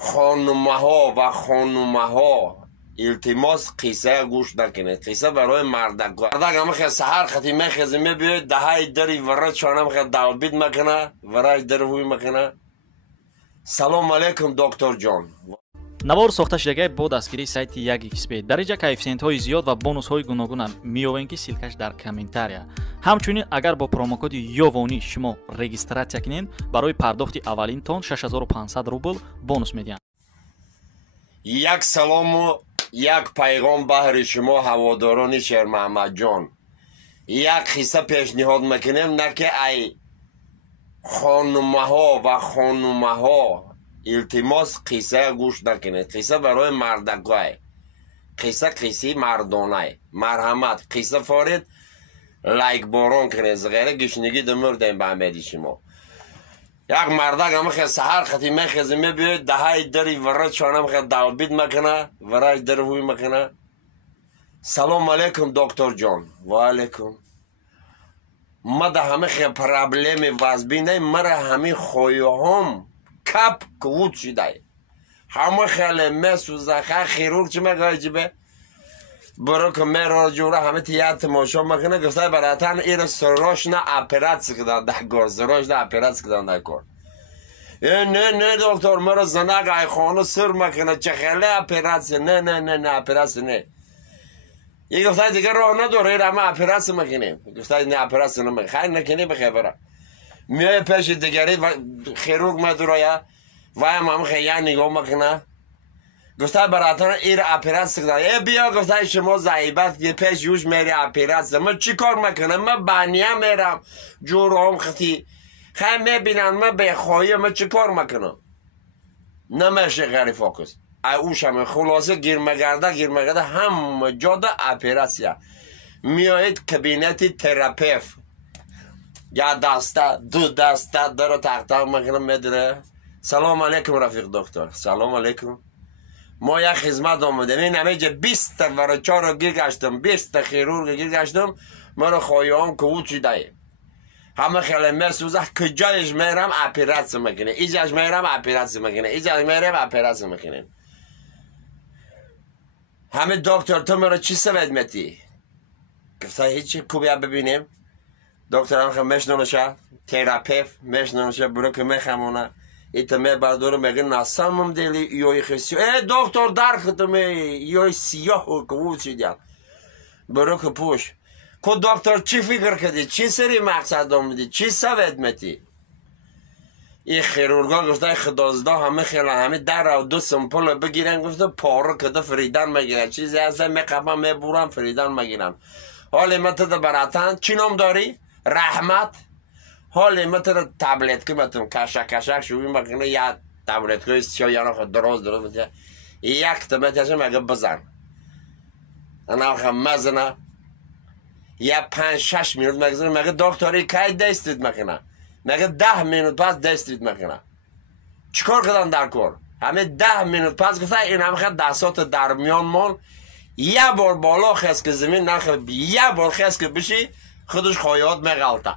خانومه و خانومه التماس قصه گوش نکنید. قصه برای مردک همه خیلی سهر خطی میخیزی میبید دهی دری ورد شانم خیلی دالبید مکنه ورد در هوی مکنه. سلام علیکم دکتر جان. навор сохта шудагии бо дастгирии сайти 1xbet дариҷа коэффициентҳои зиёд ва бонусҳои гуногунам меёбем ки силкаш дар комментария. ҳамчунин агар бо промокоди ёвонӣ шумо регистратсия кунед барои пардохти аввалин тон 6500 рубл бонус медиҳанд. як салому як пайғом баҳри шумо ҳаводорони шермаҳмадҷон. як қисса пешниҳод мекунем на ки ай хонумаҳо ва хонумаҳо илтимос қисса гӯш накунед. қисса барои мардакое. қисса қисси мардонае. марҳамат қисса форид лайкборон кунед зғира гишнигӣ думурдем ба амеди шумо. як мардак ҳама хел саҳар хати мехези мебиёд даҳаи дари варад шонам хел далбид макана вараж дар ҳуй макана. салом алейкум доктор ҷон. ва алейкум. ма да ҳама хел проблеми вазбинай мара ҳами хоюҳом кап кувуд шидай. ҳама хеле месӯза ха хирург чӣ мегояҷибе برو که میرا جورا همه تیات ماشا مکنه گفته براتن ایره سراشنا اپراتس کدن در کار سراشنا اپراتس کدن در کار. نه دکتر مرا زنگ ای خانه سر مکنه چه خیلی اپراتس نه اپراتس نه. یه گفته دیگه راه نداره ایره همه اپراتس مکنه. گفته نه اپراتس نمیکنه خیلی نکنه بخبره. میای پیش دیگری خیروگ مدرویا و هم خیلی نگاه مکنه. گفته براتون ایر اپراتس کردن. ای بیا گفته شما ضعیبت که پیش یوش میری اپراتس. من چی کار میکنم؟ من بانیا میرم جورم خطی خیلی میبینن من بخواهی من چی کار میکنم؟ نمیشه غیر فوکس اوش همه خلاصه گیرمگرده هم جاده اپراتسیا. میایید کابینتی تراپیف یا دسته دو دسته در تختم میکنم میدره. سلام علیکم رفیق دکتر. سلام علیکم. ما یک خدمت آمدیم این همه 20 تا ورچار رو گیر گشتم 20 تا خیرور گیر گشتم من خواهیام کود شده همه خیلی مسوزه کجایش میرم اپراتس میکنه ایجاش میرم اپراتس میکنه ایجاش میرم اپراتس میکنه. همه دکتر تو مرا چی سوید میتی؟ گفته هیچی کوبیا ببینیم دکتر هم میشنونشه تراپیف میشنونشه برو که میخمونه ایتا می برداره میگه نسامم دیلی یوی خیسی دکتر در ختمه یوی سیاه و کبود شدیم برو که پوش که دکتر چی فکر کردی چی سری مقصد آمدی چی سوید میتی. این خیرورگا گفته خدازده همه خیلی همه در و دو سمپل بگیرن گفته پاره کده فریدن میگیرن چیزی هسته میقبم میبورن فریدن میگیرن. حالی متده براتن چی نام داری؟ رحمت. حالی متر تبلت که متون کشک شوی مکنه یا تبلت که سیا یا نخواه دراز میتونه یک تبلتش مگه بزن انا خواهم مزنه یا 5-6 مینوت مگزنه مگه دکتری که دستید مکنه مگه 10 مینوت پس دستید مکنه چیکار کردن در کار همه 10 مینوت پس گفته این همه خیلی دستات در میان مال یه بار بالا خیست که زمین نخواه یه بار خیست که بشی خودش خواهیات میغلطه